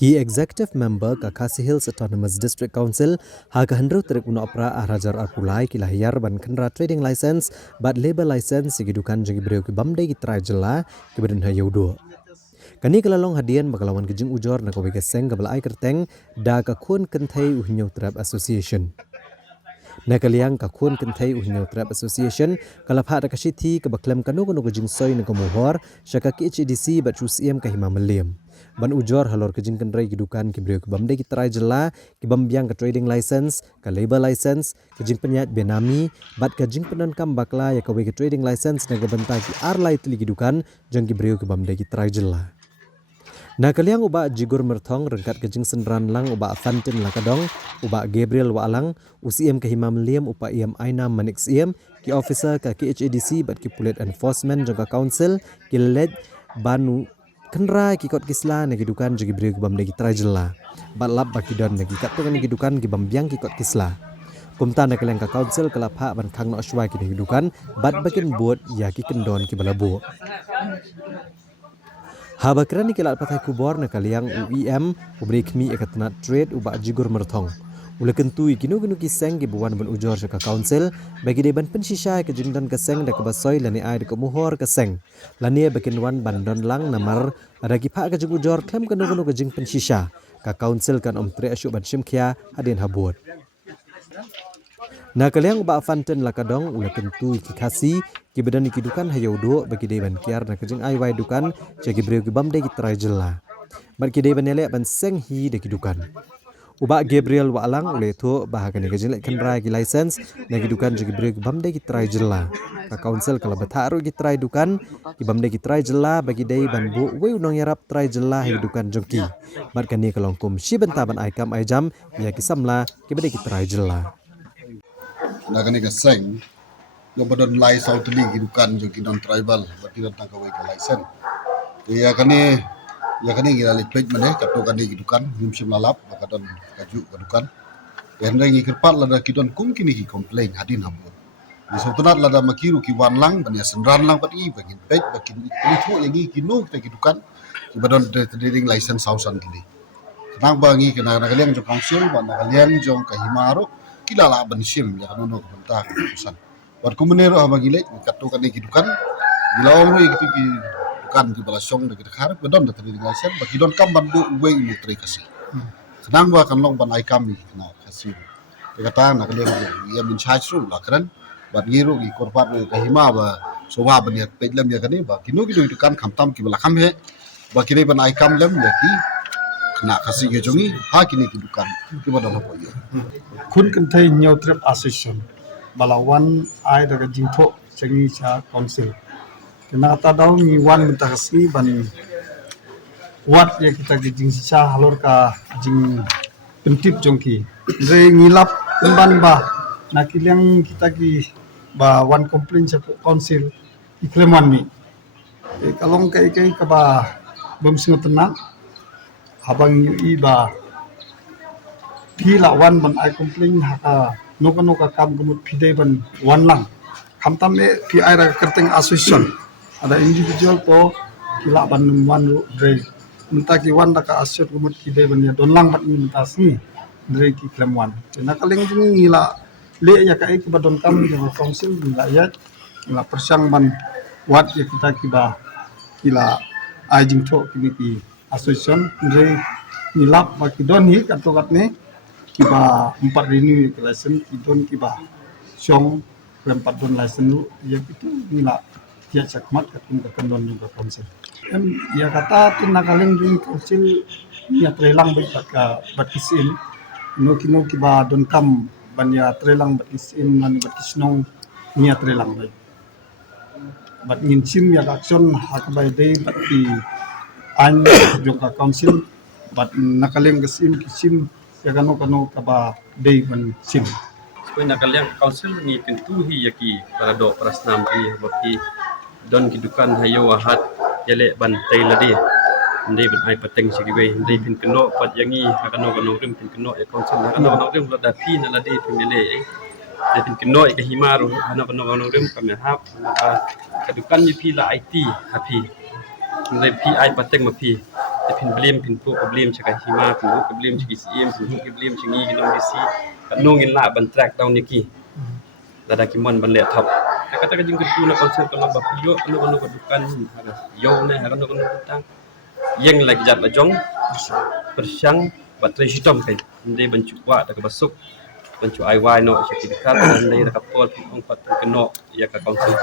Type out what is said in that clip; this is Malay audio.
Key Executive Member ka Khasi Hills Autonomous District Council ha ka handro trek una opera Rajar Arpulai ki lahiyar ban khandra trading license bat labor license sigi dukan jagi breu ki bamde ki trai jela ki beden ha yaudo. Kani kalalong hadian makalawan kijing ujor na kawai keseng kabal ai kerteng da ka khun kenthai uhnyo trap association. Nakaliang ka khun kenthai uhnyo trap association kalapha da kasithi ka baklem kanu kanu kijing soy na kamuhor syaka ki HDC bat rusiem ka himamaliam. Ban ujor halor kijing kendrai kidukan ki breu ki bamde ki trai jela ki bambiang ka trading license ka labor license kijing penyat benami bat kijing penan kam bakla ya kawai ki trading license na gabanta ki arlai tli kidukan jang ki breu ki bamde ki trai jela. Nakaliang uba jigur merthong rengkat kejing senran lang uba Fantin lakadong uba Gabriel Waalang UCM kahimam liam upa iam Aina Manik siem ki officer ka KHADC bat ki pulit enforcement jangka council ki led banu kenra ki kot kisla na kidukan jagi breu bam dagi trajela bat lab bakidon nagi katong ni kidukan ki bambiang ki kot kisla kumta nakaliang ka council kalapha ban khang no ashwa ki kidukan bat bakin buat ya ki kendon ki balabu. Habakran ni kelat patai kubor na kaliang UEM ubri kmi ekatna trade uba jigur merthong. Ula kentu ikinu ginu kiseng ki buwan ban ujor ka council bagi de ban pensisha ke jingdan keseng da kebasoy lani ai de kemuhor keseng. Lani bakin wan bandon lang namar ada ki pha ka jing ujor klem kanu kanu ke jing pensisha ka council kan om tre asyu ban simkhia hadin habut. Na kaliang uba Fantin lakadong ula kentu ki khasi ki bedan ki dukan hayaudo bagi de ban kiar na kejing ai wai dukan jagi breu ki bamde ki trai jela bar ki de ban ele ban seng hi de ki dukan uba Gabriel Waalang ule thu bahagani kejing lek kendra ki license na ki dukan jagi breu ki bamde ki trai jela ka council kala batharu ki trai dukan ki bamde ki trai jela bagi de ban bu we unong yarap trai jela hi dukan jongki bar kani kalong kum shi benta ban ai kam ai jam ya ki samla ki bade ki trai jela na kani ka seng no badon lai sautli kidukan jo kidon tribal bati don tangkawai ka license ya kani gira lipet mane kato kani kidukan nimsim lalap bakadon kaju kidukan yan rengi kirpat lada kidon kum kini ki complain hadin habur di sautunat lada makiru ki wanlang bani senran lang pati bagin pet bakin itu yangi kinu kita kidukan badon trading license sausan kini kenang bangi kena kalian jo council bana kalian jo kahimaro kilala bansim ya kanu no bentar keputusan buat kumenero habagile kato kani kidukan dilawang ro ikiti ki dukan di balasong de kikhar bedon de trading license bagi don kam bandu we ini tre kasi senang ba kan long ban ai kami na kasi kata na kalian ya min charge ru lakran bat ngiru ki korpat kahima ba soba baniat pejlam ya kani ba kinu kidu dukan khamtam ki balakam he ba kini ban ai kam lem ya ki na kasi ge jongi ha kini kidukan ki badon apa ya kun kentai nyau trip association balawan ai daga jingtho changi cha council kena ta daw ni wan minta kasi ban wat ya kita jing cha halor ka jing pentip jongki re ngilap ban ba nakilang kita ki ba wan complain sa council ikleman ni kalong kai ka ba bumsing tenang habang yu ba wan ban ai complain haka noka kam gumut pide ban wan lang kamtam e pi ai ra kerteng association ada individual po kila ban wan dre minta ki wan da ka associate gumut pide ban ya don lang bat ni minta si dre ki klem wan na kaleng jing ngila le ya ka ek badon kam di council ngila ya ngila persang ban wat ya kita ki ba kila ai jing tho ki association dre ngilap ba ki don hi katokat ne kiba 4 renew license kidon kiba syong 4 don license ya itu nila dia cakmat katun kakandon juga council ya kata tin nakaleng ding council ya trelang batisin no kino kiba don kam banya trelang batisin man batisnong nia trelang bay bat nginsim ya action hakbay day bati an juga council bat nakaleng kisim ya kano kaba day man sim ko nakaliang council ni tentu hi yaki para do para snam hi baki don kidukan hayo ahat yale ban tailadi ndai ban ai pateng sigiwe ndai pin keno pat yangi hakano rim pin keno e council hakano rim lo da pin na di pimile e pin keno e himaru hakano rim kame hap kadukan ni pila IT hapi Ndai pi ai pateng ma pi te pin blim pin pu blim chaka hima pin pu blim chiki sim pin pu blim chingi ginom disi nungin la ban track down niki dada kimon ban le thap kata ka jing ku na konsep kalau ba yo anu dukan yo ne anu tang yang lagi jat la jong persyang baterai hitam kai ndai bancu wa da ka basuk bancu ai wai no chiki dekat ndai da ka pol ong pat keno ya ka konsep